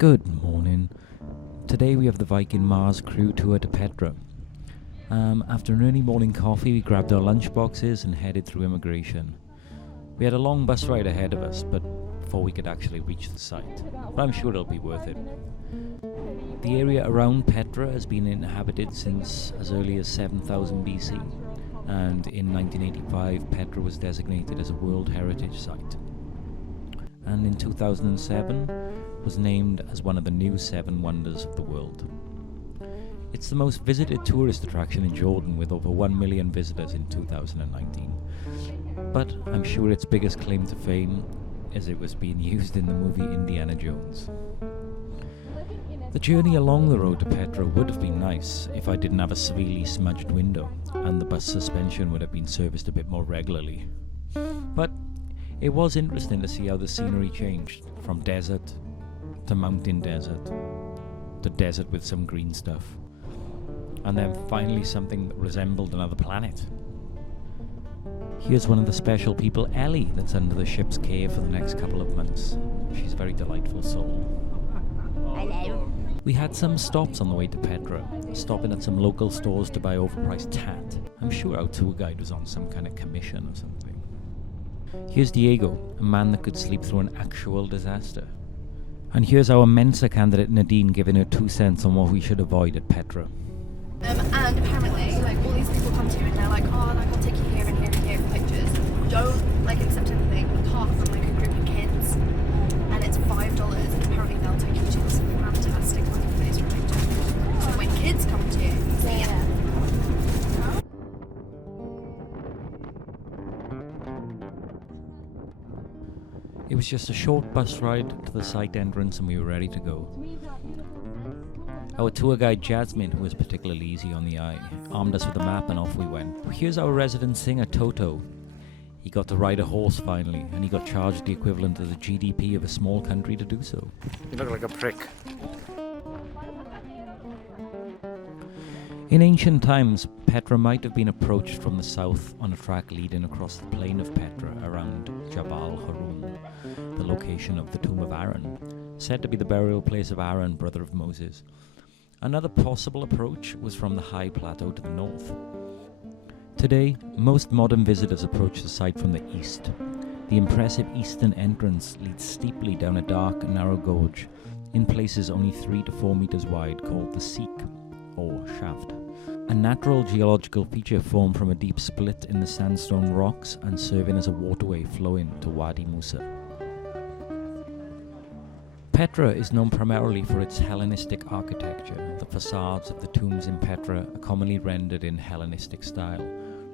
Good morning. Today we have the Viking Mars crew tour to Petra. After an early morning coffee, we grabbed our lunch boxes and headed through immigration. We had a long bus ride ahead of us, but before we could actually reach the site. But I'm sure it'll be worth it. The area around Petra has been inhabited since as early as 7000 BC, and in 1985 Petra was designated as a World Heritage Site. And in 2007 was named as one of the new 7 wonders of the world. It's the most visited tourist attraction in Jordan, with over 1 million visitors in 2019. But I'm sure its biggest claim to fame is it was being used in the movie Indiana Jones. The journey along the road to Petra would have been nice if I didn't have a severely smudged window and the bus suspension would have been serviced a bit more regularly. But it was interesting to see how the scenery changed from desert to mountain desert to desert with some green stuff, and then finally something that resembled another planet. Here's one of the special people, Ellie, that's under the ship's care for the next couple of months. She's a very delightful soul. Hello. We had some stops on the way to Petra, stopping at some local stores to buy overpriced tat. I'm sure our tour guide was on some kind of commission or something. Here's Diego, a man that could sleep through an actual disaster. And here's our Mensa candidate Nadine giving her 2 cents on what we should avoid at Petra. And apparently, all these people come to you and they're like, oh, I'll take you here and here and here for pictures. Don't accept anything apart from a group of kids, and it's $5. And apparently they'll take you to this fantastic place for a picture. So when kids come to you, see ya. It was just a short bus ride to the site entrance and we were ready to go. Our tour guide Jasmine, who was particularly easy on the eye, armed us with a map and off we went. Here's our resident singer Toto. He got to ride a horse finally, and he got charged the equivalent of the GDP of a small country to do so. You look like a prick. In ancient times, Petra might have been approached from the south on a track leading across the plain of Petra around Jabal Harun, the location of the tomb of Aaron, said to be the burial place of Aaron, brother of Moses. Another possible approach was from the high plateau to the north. Today, most modern visitors approach the site from the east. The impressive eastern entrance leads steeply down a dark, narrow gorge, in places only 3 to 4 meters wide, called the Seek, or shaft. A natural geological feature formed from a deep split in the sandstone rocks and serving as a waterway flowing to Wadi Musa. Petra is known primarily for its Hellenistic architecture. The facades of the tombs in Petra are commonly rendered in Hellenistic style,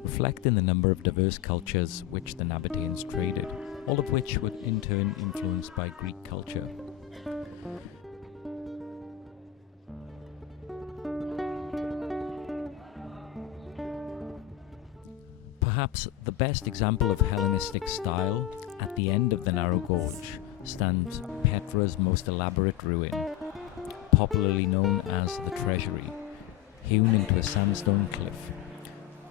reflecting the number of diverse cultures which the Nabateans traded, all of which were in turn influenced by Greek culture. Perhaps the best example of Hellenistic style, at the end of the narrow gorge, stands Petra's most elaborate ruin, popularly known as the treasury, hewn into a sandstone cliff.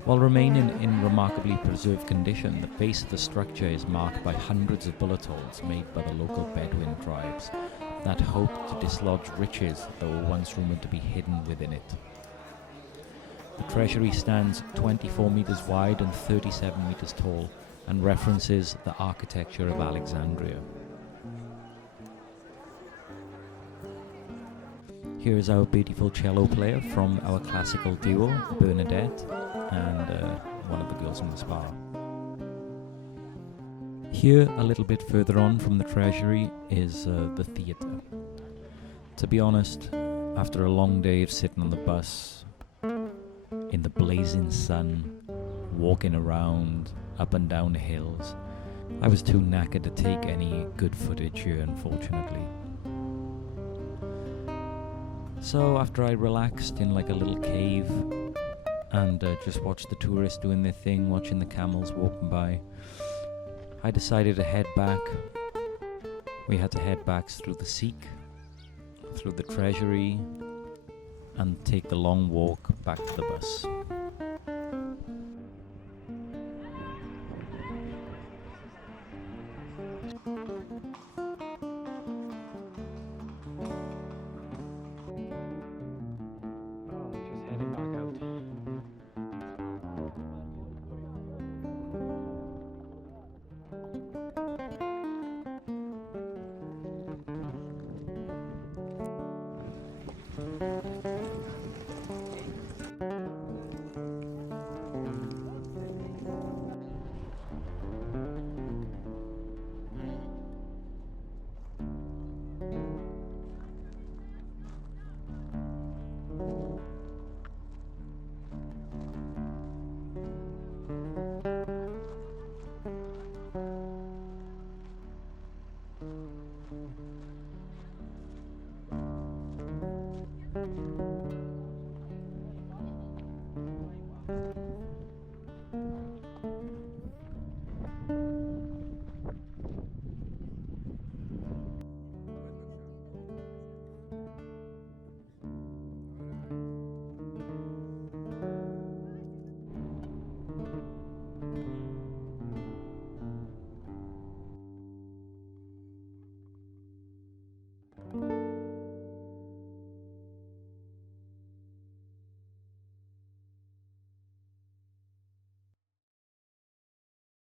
While remaining in remarkably preserved condition, the base of the structure is marked by hundreds of bullet holes made by the local Bedouin tribes that hoped to dislodge riches that were once rumored to be hidden within it. The treasury stands 24 meters wide and 37 meters tall and references the architecture of Alexandria. Here is our beautiful cello player from our classical duo, Bernadette, and one of the girls from the spa. Here, a little bit further on from the treasury, is the theatre. To be honest, after a long day of sitting on the bus, in the blazing sun, walking around, up and down the hills, I was too knackered to take any good footage here, unfortunately. So after I relaxed in like a little cave and just watched the tourists doing their thing, watching the camels walking by, I decided to head back. We had to head back through the Seek, through the treasury, and take the long walk back to the bus. Bye.